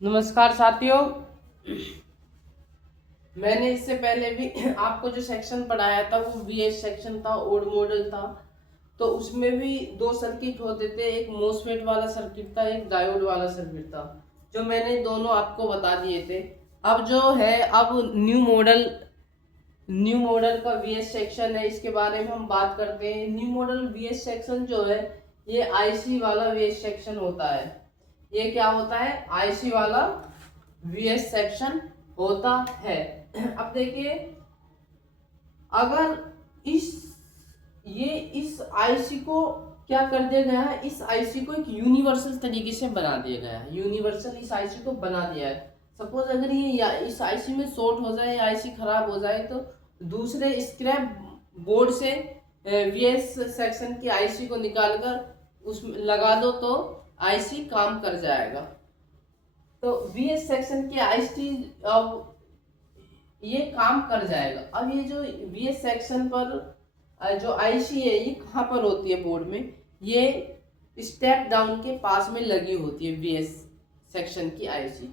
नमस्कार साथियों। मैंने इससे पहले भी आपको जो सेक्शन पढ़ाया था वो वीएस सेक्शन था, ओल्ड मॉडल था। तो उसमें भी दो सर्किट होते थे, एक मोसफेट वाला सर्किट था, एक डायोड वाला सर्किट था, जो मैंने दोनों आपको बता दिए थे। अब जो है, अब न्यू मॉडल का वीएस सेक्शन है, इसके बारे में हम बात करते हैं। न्यू मॉडल वीएस सेक्शन जो है, ये आईसी वाला वीएस सेक्शन होता है। ये क्या होता है? आईसी वाला वीएस सेक्शन होता है। अब देखिए, अगर इस आईसी को क्या कर दिया गया है, इस आईसी को एक यूनिवर्सल तरीके से बना दिया गया है। यूनिवर्सल इस आईसी को बना दिया है। सपोज अगर ये इस आईसी में शॉर्ट हो जाए, आईसी खराब हो जाए, तो दूसरे स्क्रैप बोर्ड से वीएस सेक्शन की आईसी को निकालकर उसमें लगा दो तो आईसी काम कर जाएगा। तो वीएस सेक्शन की आईसी अब ये काम कर जाएगा। अब ये जो वीएस सेक्शन पर जो आईसी है, ये कहाँ पर होती है बोर्ड में? ये स्टेप डाउन के पास में लगी होती है वीएस सेक्शन की आईसी।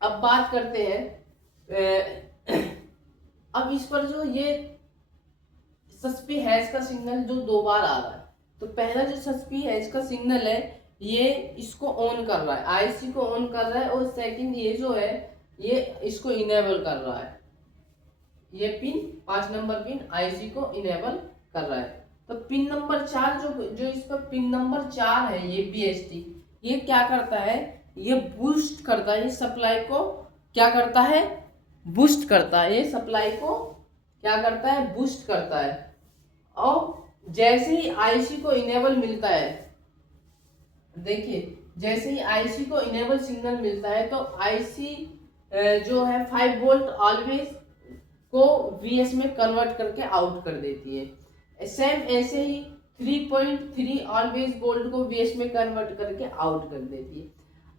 अब बात करते हैं अब इस पर जो ये सस्पी हैश का सिग्नल जो दो बार आ रहा है, तो पहला जो सस्पी हैश का सिग्नल है, ये इसको ऑन कर रहा है, आईसी को ऑन कर रहा है, और सेकंड ये जो है, ये इसको इनेबल कर रहा है। ये पिन 5 नंबर पिन आईसी को इनेबल कर रहा है। तो पिन नंबर 4 जो जो इस पर पिन नंबर 4 है, ये बीएसटी, ये क्या करता है? ये बूस्ट करता है, ये सप्लाई को क्या करता है? बूस्ट करता है। ये सप्लाई को क्या करता है? बूस्ट करता है। और जैसे ही आईसी को इनेबल मिलता है, देखिए, जैसे ही आईसी को इनेबल सिग्नल मिलता है, तो आईसी जो है 5 वोल्ट ऑलवेज को वीएस में कन्वर्ट करके आउट कर देती है। सेम ऐसे ही 3.3 ऑलवेज वोल्ट को वीएस में कन्वर्ट करके आउट कर देती है।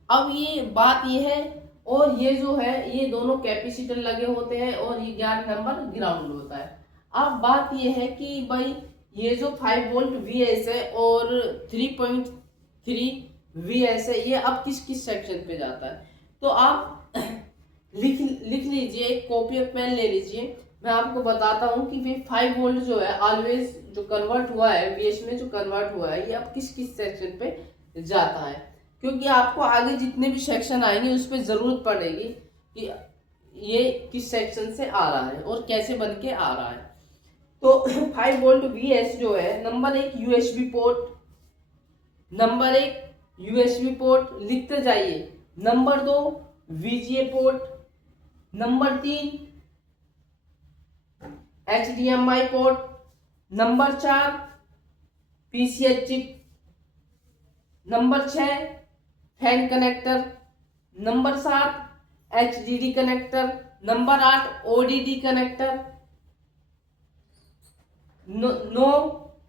अब ये बात ये है, और ये जो है, ये दोनों कैपेसिटर लगे होते हैं, और ये 11 नंबर ग्राउंड होता है। अब बात ये है कि भाई, ये जो 5 वोल्ट वीएस है और 3.3 वीएस है, ये अब किस किस सेक्शन पे जाता है? तो आप लिख लिख लीजिए, कॉपी और पेन ले लीजिए। मैं आपको बताता हूँ कि भाई 5 वोल्ट जो है ऑलवेज जो कन्वर्ट हुआ है वीएस में, जो कन्वर्ट हुआ है, ये अब किस किस सेक्शन पे जाता है। क्योंकि आपको आगे जितने भी सेक्शन आएंगे उस पर जरूरत पड़ेगी कि ये किस सेक्शन से आ रहा है और कैसे बन के आ रहा है। तो 5 वोल्ट वीएस जो है, number 1 USB port, number 1 USB port लिखते जाइए। Number 2 VGA port, number 3 HDMI port, number 4 PCH chip, number 6 fan connector, number 7 HDD connector, number 8 ODD connector, 9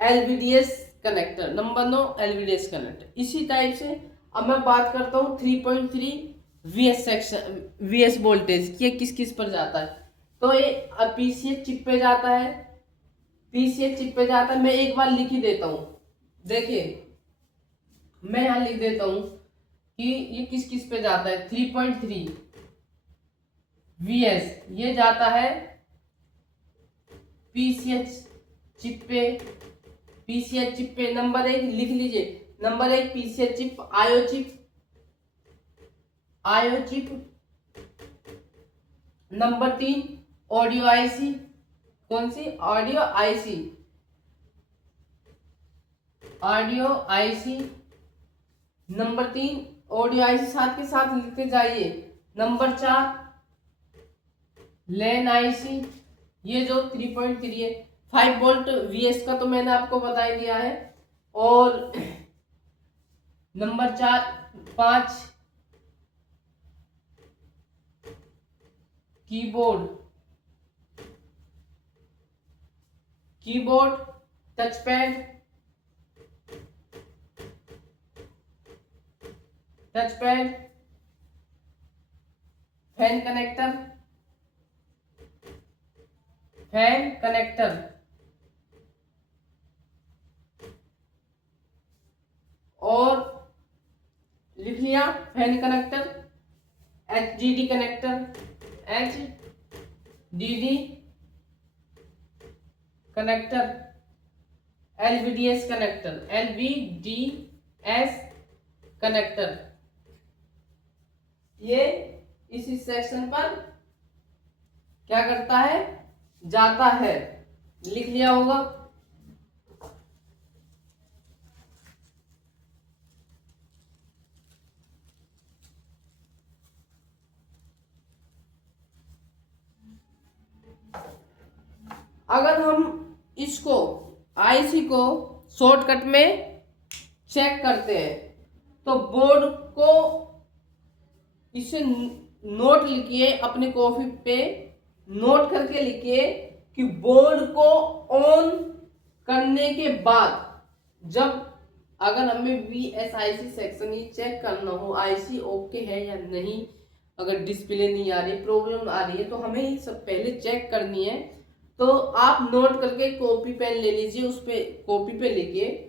LVDS connector, number 9 LVDS connector. इसी type से अब मैं बात करता हूँ 3.3 वीएस सेक्शन, वीएस वोल्टेज ये किस किस पर जाता है। तो ये पीसीएच चिप पे जाता है, पीसीएच चिप पे जाता है। मैं एक बार लिख ही देता हूँ, देखिए, मैं यहाँ लिख देता हूँ कि ये किस किस पे जाता है। 3.3 वीएस ये जाता है पीसीएच चिप पे, पीसीएच चिप पे। नंबर 1 लिख लीजिए, number 1 PCH chip, IO chip, IO chip. Number 3 audio IC, कौन सी? Audio IC, audio IC. Number 3 audio IC, साथ के साथ लिखते जाइए। नंबर 4 लैन आईसी, ये जो 3.3 है। 5 वोल्ट वीएस का तो मैंने आपको बता ही दिया है। और number 5 keyboard, keyboard, touch pad, touch pad, fan connector, fan connector, और लिख लिया, fan connector, HDD connector, HDD connector, LVDS connector, LVDS connector, ये इस सेक्शन पर क्या करता है, जाता है। लिख लिया होगा। अगर हम इसको आईसी को शॉर्टकट में चेक करते हैं तो बोर्ड को इसे नोट लिखिए, अपने कॉपी पे नोट करके लिखिए कि बोर्ड को ऑन करने के बाद, जब अगर हमें VSIC सेक्शन ही चेक करना हो, आईसी ओके है या नहीं, अगर डिस्प्ले नहीं आ रही, प्रॉब्लम आ रही है, तो हमें सब पहले चेक करनी है। तो आप नोट करके कॉपी पेन ले लीजिए, उस पे कॉपी पे लिखिए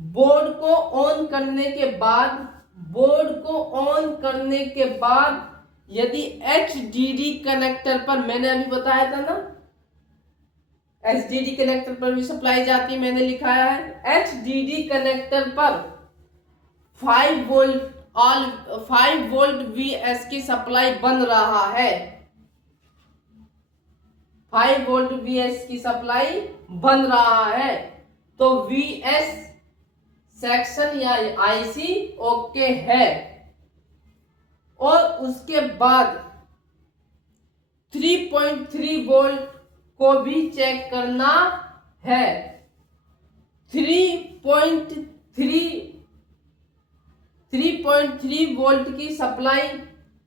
बोर्ड को ऑन करने के बाद, बोर्ड को ऑन करने के बाद यदि HDD कनेक्टर पर, मैंने अभी बताया था ना HDD कनेक्टर पर भी सप्लाई जाती है, मैंने लिखाया है HDD कनेक्टर पर 5 वोल्ट VS की सप्लाई बन रहा है, 5 वोल्ट VS की सप्लाई बन रहा है, तो VS सेक्शन या आईसी ओके है। और उसके बाद 3.3 वोल्ट को भी चेक करना है। 3.3 वोल्ट की सप्लाई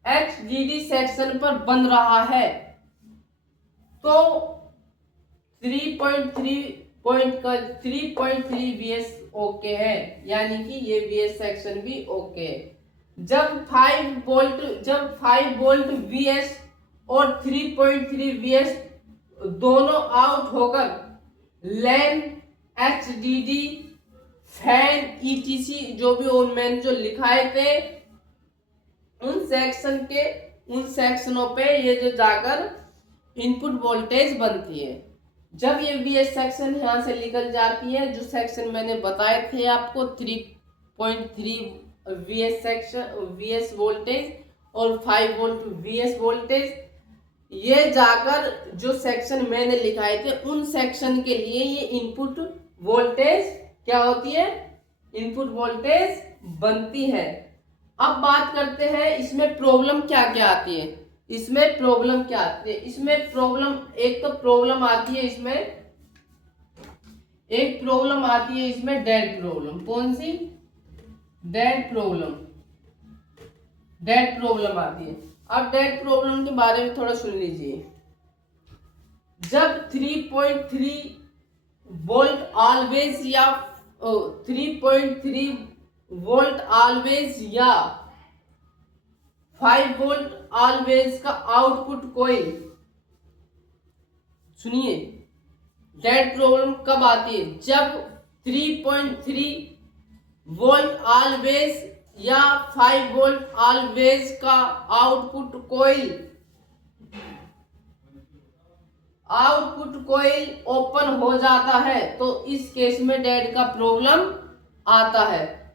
HDD सेक्शन पर बन रहा है, तो 3.3 VS ओके है, यानी कि ये VS सेक्शन भी ओके है। जब 5 वोल्ट VS और 3.3 VS दोनों आउट होकर लैन, HDD, फैन, ETC जो भी मैंने जो लिखाए थे उन सेक्शनों पे ये जो जाकर इनपुट वोल्टेज बनती है। जब ये VS सेक्शन यहाँ से निकल जाती है, जो सेक्शन मैंने बताए थे आपको 3.3 VS वोल्टेज और 5 वोल्ट VS वोल्टेज, ये जाकर जो सेक्शन मैंने लिखाए थे उन सेक्शन के लिए ये इनपुट वोल्टेज क्या होती है, इनपुट वोल्टेज बनती है। अब बात करते हैं इसमें प्रॉब्लम क्या क्या आती है। इसमें प्रॉब्लम क्या आती है, इसमें प्रॉब्लम, एक तो प्रॉब्लम आती है इसमें, एक प्रॉब्लम आती है इसमें डेड प्रॉब्लम। कौन सी? डेड प्रॉब्लम आती है। अब डेड प्रॉब्लम के बारे में थोड़ा सुन लीजिए। जब 3.3 वोल्ट ऑलवेज या 3.3 वोल्ट ऑलवेज या 5 वोल्ट ऑलवेज का आउटपुट कोई, सुनिए, डेड प्रॉब्लम कब आती है? जब 3.3 वोल्ट ऑलवेज या 5 वोल्ट ऑलवेज का आउटपुट कोइल ओपन हो जाता है, तो इस केस में डेड का प्रॉब्लम आता है।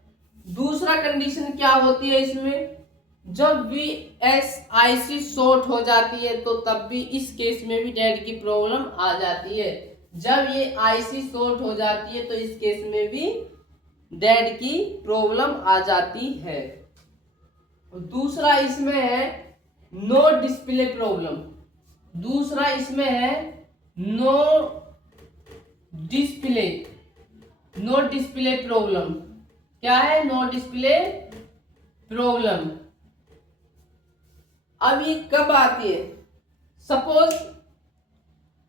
दूसरा कंडीशन क्या होती है इसमें? जब VSIC शॉर्ट हो जाती है तो तब भी इस केस में भी डेड की प्रॉब्लम आ जाती है। जब ये IC शॉर्ट हो जाती है तो इस केस में भी डेड की प्रॉब्लम आ जाती है। दूसरा इसमें है नो डिस्प्ले प्रॉब्लम। दूसरा इसमें है नो डिस्प्ले प्रॉब्लम। क्या है? No display problem. अब ये कब आती है? सपोज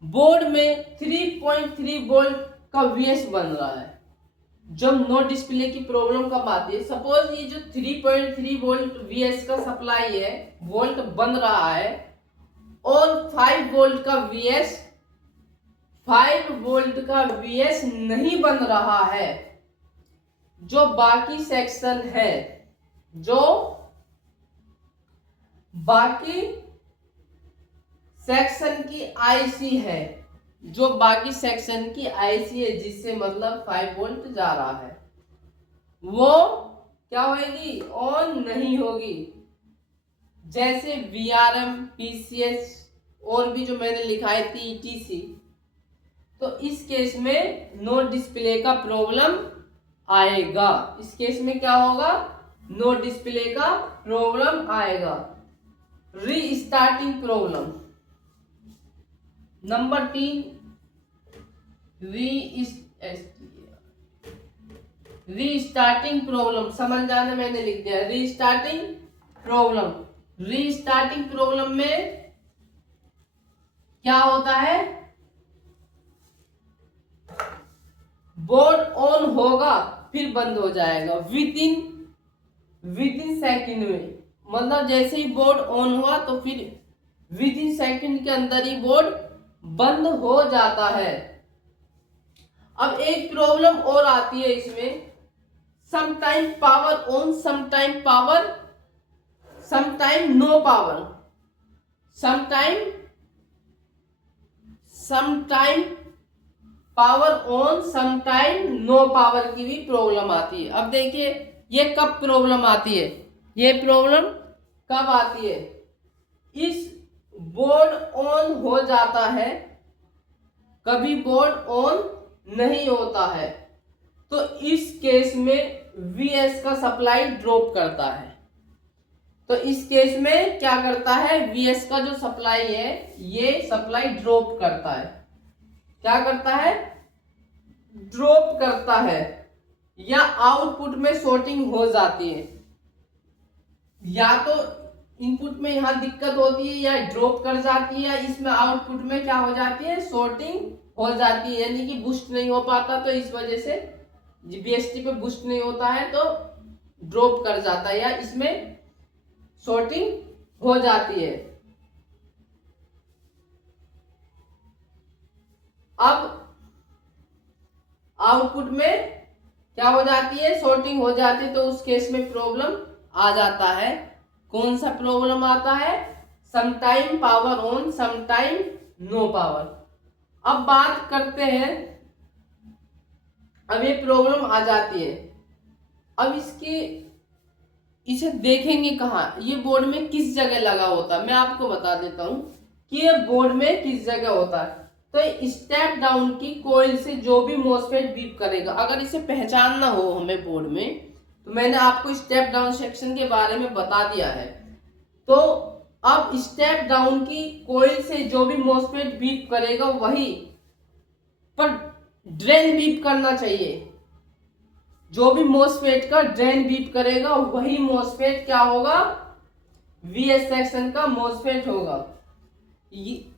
बोर्ड में 3.3 वोल्ट का VS बन रहा है, जब नो डिस्प्ले की प्रॉब्लम कब आती है? सपोज ये जो 3.3 वोल्ट VS का सप्लाई है, वोल्ट बन रहा है, और 5 वोल्ट का VS नहीं बन रहा है। जो बाकी सेक्शन है जो बाकी सेक्शन की आईसी है, जो बाकी सेक्शन की आईसी है, जिससे मतलब 5 वोल्ट जा रहा है, वो क्या होगी, ऑन नहीं होगी। जैसे VRM, PCS और भी जो मैंने लिखाई थी ETC, तो इस केस में नो डिस्प्ले का प्रॉब्लम आएगा। इस केस में क्या होगा, नो डिस्प्ले का प्रॉब्लम आएगा। Restarting problem number 3, restarting problem, समझ जाने मैंने लिख दिया रीस्टार्टिंग प्रॉब्लम। रीस्टार्टिंग प्रॉब्लम में क्या होता है, बोर्ड ऑन होगा फिर बंद हो जाएगा विद इन सेकंड में। मतलब जैसे ही बोर्ड ऑन हुआ तो फिर विद इन सेकंड के अंदर ही बोर्ड बंद हो जाता है। अब एक प्रॉब्लम और आती है इसमें, sometime power on, sometime no power, sometime power on, sometime no power की भी प्रॉब्लम आती है। अब देखिए ये कब प्रॉब्लम आती है, ये प्रॉब्लम कब आती है, इस बोर्ड ऑन हो जाता है, कभी बोर्ड ऑन नहीं होता है, तो इस केस में Vs का सप्लाई ड्रॉप करता है। तो इस केस में क्या करता है, Vs का जो सप्लाई है ये सप्लाई ड्रॉप करता है। क्या करता है, ड्रॉप करता है, या आउटपुट में शॉर्टिंग हो जाती है। या तो इनपुट में यहां दिक्कत होती है या ड्रॉप कर जाती है, या इसमें आउटपुट में क्या हो जाती है, शॉर्टिंग हो जाती है, यानी कि बूस्ट नहीं हो पाता। तो इस वजह से BST पे बूस्ट नहीं होता है तो ड्रॉप कर जाता है, या इसमें शॉर्टिंग हो जाती है। अब आउटपुट में क्या हो जाती है, शॉर्टिंग हो जाती है, तो उस केस में प्रॉब्लम आ जाता है। कौन सा प्रॉब्लम आता है, sometime power on, sometime no power. अब बात करते हैं, अब ये प्रॉब्लम आ जाती है, अब इसे देखेंगे कहाँ, ये बोर्ड में किस जगह लगा होता है। मैं आपको बता देता हूं कि ये बोर्ड में किस जगह होता है। तो स्टेप डाउन की कॉइल से जो भी मॉसफेट बीप करेगा, अगर इसे पहचानना हो हमें बोर्ड में, तो मैंने आपको स्टेप डाउन सेक्शन के बारे में बता दिया है। तो अब स्टेप डाउन की कॉइल से जो भी मॉसफेट बीप करेगा वही पर ड्रेन बीप करना चाहिए। जो भी मॉसफेट का ड्रेन बीप करेगा वही मॉसफेट क्या होगा, VS सेक्शन का मॉसफेट होगा।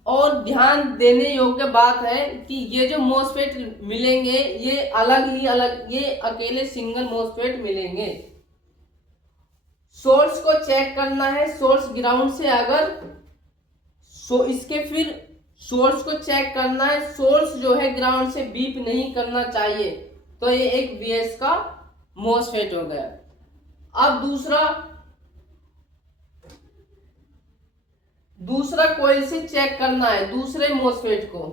और ध्यान देने योग्य बात है कि ये जो मॉसफेट मिलेंगे ये अलग, ये अकेले सिंगल मॉसफेट मिलेंगे। सोर्स को चेक करना है, सोर्स ग्राउंड से अगर इसके फिर सोर्स को चेक करना है, सोर्स जो है ग्राउंड से बीप नहीं करना चाहिए, तो ये एक VS का मॉसफेट हो गया। अब दूसरा कॉइल से चेक करना है दूसरे मॉसफेट को।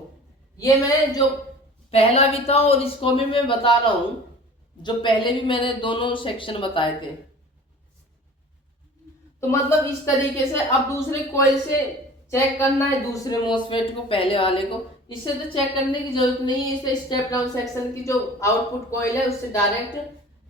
ये मैं जो पहला भी था और इसको भी मैं बता रहा हूं, जो पहले भी मैंने दोनों सेक्शन बताए थे। तो मतलब इस तरीके से अब दूसरे कॉइल से चेक करना है दूसरे मॉसफेट को, पहले वाले को। इससे तो चेक करने की जरूरत नहीं है, इसलिए स्टेप डाउन सेक्शन की जो आउटपुट कॉइल है उससे डायरेक्ट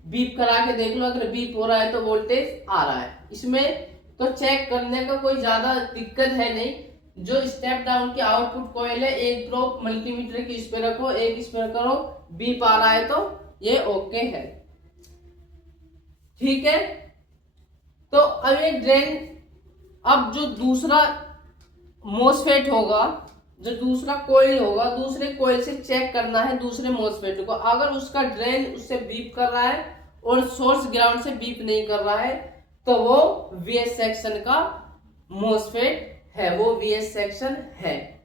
बीप करा के देख लो, अगर बीप हो रहा है तो वोल्टेज आ रहा है। इसमें तो चेक करने का कोई ज्यादा दिक्कत है नहीं। जो स्टेप डाउन की आउटपुट कॉइल है, एक प्रोब मल्टीमीटर की इस पे रखो, एक इस पे करो, बीप आ रहा है तो ये ओके है, ठीक है। तो अब ये ड्रेन, अब जो दूसरा मॉसफेट होगा, जो दूसरा कॉइल होगा, दूसरे कॉइल से चेक करना है दूसरे मॉसफेट को। अगर उसका ड्रेन उससे बीप कर रहा है और सोर्स ग्राउंड से बीप नहीं कर रहा है तो वो VS सेक्शन का मॉसफेट है, वो VS सेक्शन है।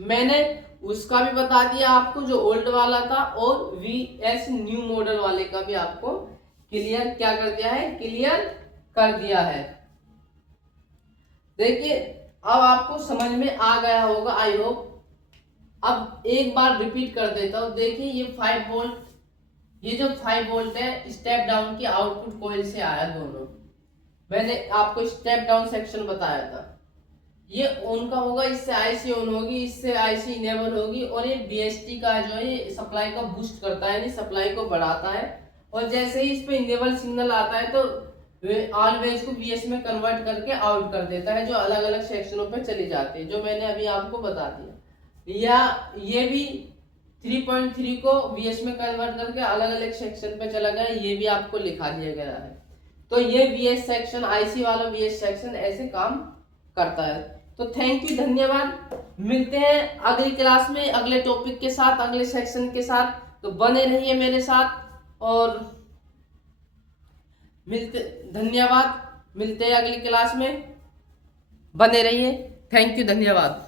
मैंने उसका भी बता दिया आपको जो ओल्ड वाला था, और VS न्यू मॉडल वाले का भी आपको क्लियर क्या कर दिया है, क्लियर कर दिया है। देखिए अब आपको समझ में आ गया होगा आई होप। अब एक बार रिपीट कर देता हूं। देखिए ये 5 वोल्ट, ये जो 5 वोल्ट है स्टेप डाउन की आउटपुट कॉइल से आया दोनों। मैंने आपको स्टेप डाउन सेक्शन बताया था। ये ऑन का होगा, इससे आईसी ऑन होगी, इससे आईसी इनेबल होगी, और ये बीएसटी का जो है सप्लाई को बूस्ट करता है, यानी सप्लाई को बढ़ाता है। और जैसे ही इस पे इनेबल सिग्नल आता है तो ऑलवेज को बीएस में कन्वर्ट करके आउट कर देता है, जो अलग अलग सेक्शनों पे चली जाती है, जो मैंने अभी आपको बता दिया। या ये भी 3.3 को बीएस में कन्वर्ट करके अलग अलग सेक्शन पे चला गया, ये भी आपको लिखा दिया गया है। तो ये बीएस सेक्शन, आईसी वाला बीएस सेक्शन ऐसे काम करता है। तो थैंक यू, धन्यवाद। मिलते हैं अगली क्लास में अगले टॉपिक के साथ, अगले सेक्शन के साथ। तो बने रहिए मेरे साथ और धन्यवाद। मिलते हैं अगली क्लास में, बने रहिए। थैंक यू, धन्यवाद।